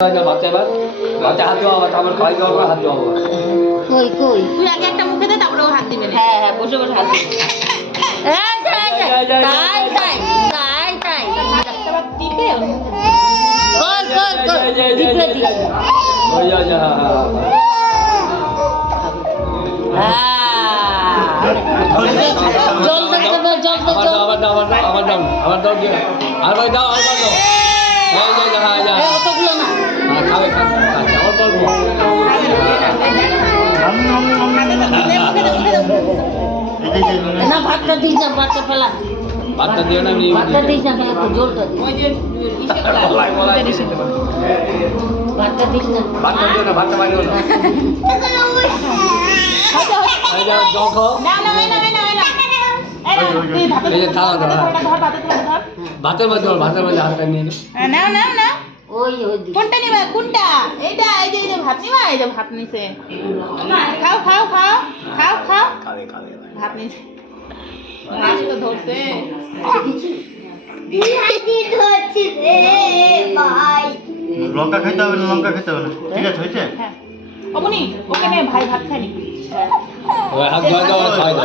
বাচ্চা হাত দেওয়া তারপর খাই দেওয়া হাত দেওয়া কই কই তুই আগে একটা মুখে দে তারপরে ও হাত দিবে না। হ্যাঁ হ্যাঁ বসে বসে হাত দিবি। তাই তাই তাই তাই একটা বার টিপে ওর মুখে দে। কই কই কই দিবে দি ওই যা যা জল দেখতে বল জল তো জল আবার দাও এই যা যা অতগুলো না খাবে অল্প অল্প না ভাতটা দিস না ভাতটা ফেলা ভাতটা দিও না ভাতটা দিস না ফেলা জলটা দিস ওই যে ইসে করা ভাতটা দিস না ভাতটা দিও না ভাতটা বাইরে না এই যা জল খাও না না না না না না তুই ভাতে এই যে থালা দাও ধর ভাতে ধর ভাতের মধ্যে হাতটা নিয়ে নে না না না ওই ওই দিস কোনটা নিবা কোনটা এইটা এই যে ভাত নিবা এই যে ভাত নিছে খাও খাও খাও খাও খাও খাবে ভাত নিছে মাছ তো ধরছে লঙ্কা খেতে হবে না লঙ্কা খেতে হবে না ঠিক আছে হয়েছে হ্যাঁ অমনি ওখানে ভাই ভাত খায়নি ওই হাত ধোয়া দাও খাই দাও